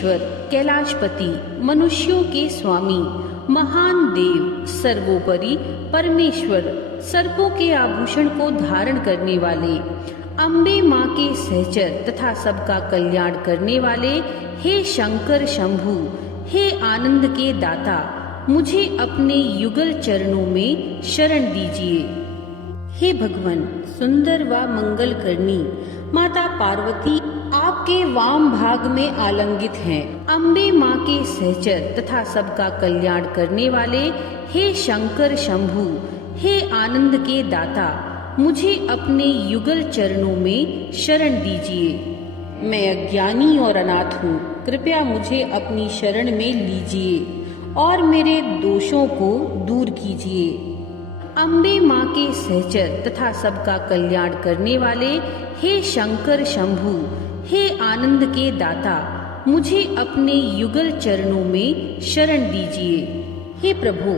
ईश्वर कैलाशपति, मनुष्यों के स्वामी, महान देव, सर्वोपरि परमेश्वर, सर्पों के आभूषण को धारण करने वाले, अम्बे माँ के सहचर तथा सबका कल्याण करने वाले, हे शंकर शंभु, हे आनंद के दाता, मुझे अपने युगल चरणों में शरण दीजिए। हे भगवान, सुंदर व मंगल करनी माता पार्वती आपके वाम भाग में आलंगित हैं। अम्बे माँ के सहचर तथा सबका कल्याण करने वाले, हे शंकर शंभु, हे आनंद के दाता, मुझे अपने युगल चरणों में शरण दीजिए। मैं अज्ञानी और अनाथ हूँ, कृपया मुझे अपनी शरण में लीजिए और मेरे दोषों को दूर कीजिए। अम्बे माँ के सहचर तथा सबका कल्याण करने वाले, हे शंकर शंभु, हे आनंद के दाता, मुझे अपने युगल चरणों में शरण दीजिए। हे प्रभु,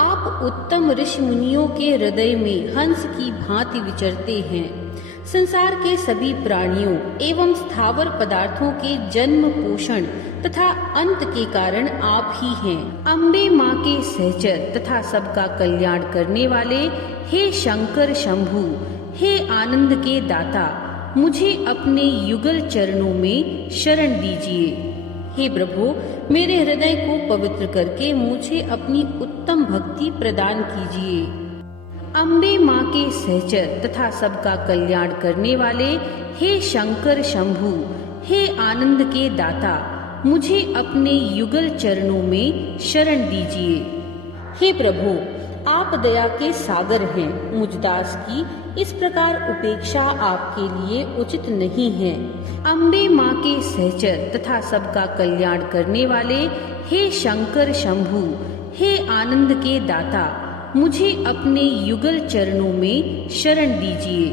आप उत्तम ऋषि मुनियों के हृदय में हंस की भांति विचरते हैं। संसार के सभी प्राणियों एवं स्थावर पदार्थों के जन्म, पोषण तथा अंत के कारण आप ही हैं। अम्बे माँ के सहचर तथा सबका कल्याण करने वाले, हे शंकर शंभु, हे आनंद के दाता, मुझे अपने युगल चरणों में शरण दीजिए। हे प्रभु, मेरे हृदय को पवित्र करके मुझे अपनी उत्तम भक्ति प्रदान कीजिए। अम्बे माँ के सहचर तथा सबका कल्याण करने वाले, हे शंकर शंभु, हे आनंद के दाता, मुझे अपने युगल चरणों में शरण दीजिए। हे प्रभु, आप दया के सागर हैं। मुझ दास की इस प्रकार उपेक्षा आपके लिए उचित नहीं है। अम्बे माँ के सहचर तथा सबका कल्याण करने वाले, हे शंकर शंभु, हे आनंद के दाता, मुझे अपने युगल चरणों में शरण दीजिए।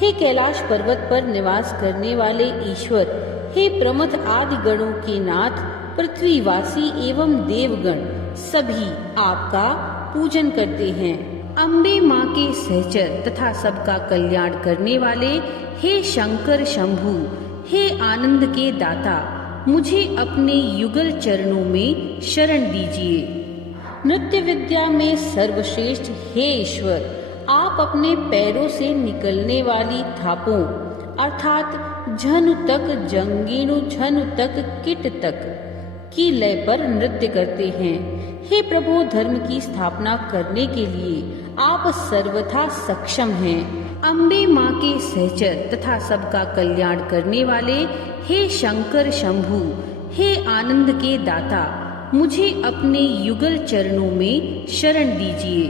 हे कैलाश पर्वत पर निवास करने वाले ईश्वर, हे प्रमथ आदि गणों के नाथ, पृथ्वीवासी एवं देवगण सभी आपका पूजन करते हैं। अम्बे माँ के सहचर तथा सबका कल्याण करने वाले, हे शंकर शंभु, हे आनंद के दाता, मुझे अपने युगल चरणों में शरण दीजिए। नृत्य विद्या में सर्वश्रेष्ठ हे ईश्वर, आप अपने पैरों से निकलने वाली थापों अर्थात झनु तक, जंगीणु झनु तक, किट तक की लय पर नृत्य करते हैं। हे प्रभु, धर्म की स्थापना करने के लिए आप सर्वथा सक्षम हैं। अम्बे माँ के सहचर तथा सबका कल्याण करने वाले, हे शंकर शंभु, हे आनंद के दाता, मुझे अपने युगल चरणों में शरण दीजिए।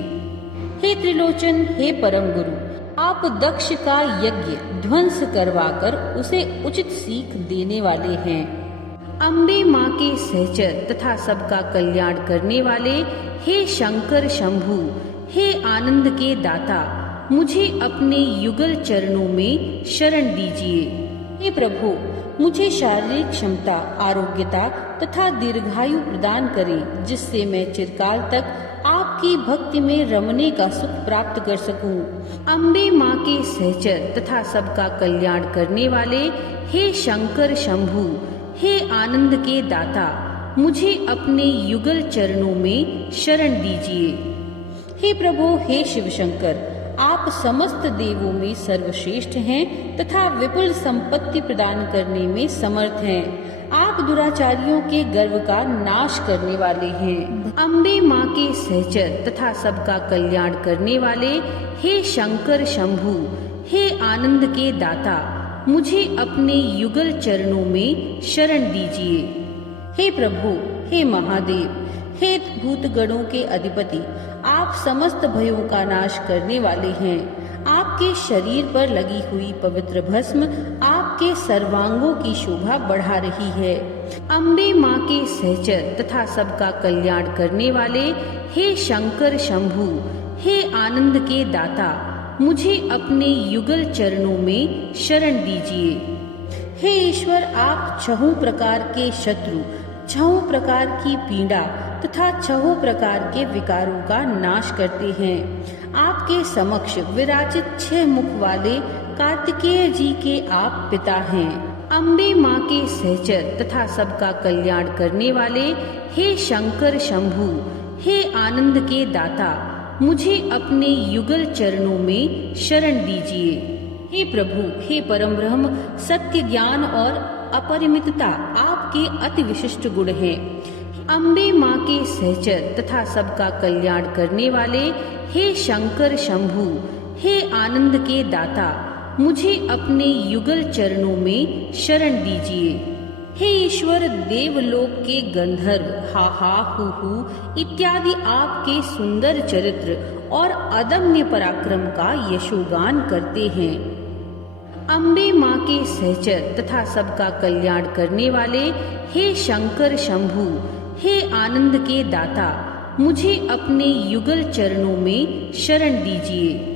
हे त्रिलोचन, हे परम गुरु, आप दक्ष का यज्ञ ध्वंस करवाकर उसे उचित सीख देने वाले हैं। अम्बे माँ के सहचर तथा सबका कल्याण करने वाले, हे शंकर शंभु, हे आनंद के दाता, मुझे अपने युगल चरणों में शरण दीजिए। हे प्रभु, मुझे शारीरिक क्षमता, आरोग्यता तथा दीर्घायु प्रदान करें, जिससे मैं चिरकाल तक आपकी भक्ति में रमने का सुख प्राप्त कर सकूं। अम्बे माँ के सहचर तथा सबका कल्याण करने वाले, हे शंकर शंभु, हे आनंद के दाता, मुझे अपने युगल चरणों में शरण दीजिए। हे प्रभु, हे शिव शंकर, आप समस्त देवों में सर्वश्रेष्ठ हैं तथा विपुल संपत्ति प्रदान करने में समर्थ हैं। आप दुराचारियों के गर्व का नाश करने वाले हैं। अम्बे माँ के सहचर तथा सबका कल्याण करने वाले, हे शंकर शंभु, हे आनंद के दाता, मुझे अपने युगल चरणों में शरण दीजिए। हे प्रभु, हे महादेव, हे भूत गणों के अधिपति, आप समस्त भयों का नाश करने वाले हैं। आपके शरीर पर लगी हुई पवित्र भस्म आपके सर्वांगों की शोभा बढ़ा रही है। अम्बे माँ के सहचर तथा सबका कल्याण करने वाले, हे शंकर शंभु, हे आनंद के दाता, मुझे अपने युगल चरणों में शरण दीजिए। हे ईश्वर, आप छहों प्रकार के शत्रु, छहों प्रकार की पीड़ा तथा छहों प्रकार के विकारों का नाश करते हैं। आपके समक्ष विराजित 6 मुख वाले कार्तिकेय जी के आप पिता हैं। अम्बे माँ के सहचर तथा सबका कल्याण करने वाले, हे शंकर शंभु, हे आनंद के दाता, मुझे अपने युगल चरणों में शरण दीजिए। हे प्रभु, हे परम ब्रह्म, सत्य ज्ञान और अपरिमितता आपके अति विशिष्ट गुण हैं। अम्बे माँ के सहचर तथा सबका कल्याण करने वाले, हे शंकर शंभु, हे आनंद के दाता, मुझे अपने युगल चरणों में शरण दीजिए। हे ईश्वर, देवलोक के गंधर्व हा हा हु हु इत्यादि आपके सुंदर चरित्र और अदम्य पराक्रम का यशोगान करते हैं। अम्बे माँ के सहचर तथा सबका कल्याण करने वाले, हे शंकर शंभु, हे आनंद के दाता, मुझे अपने युगल चरणों में शरण दीजिए।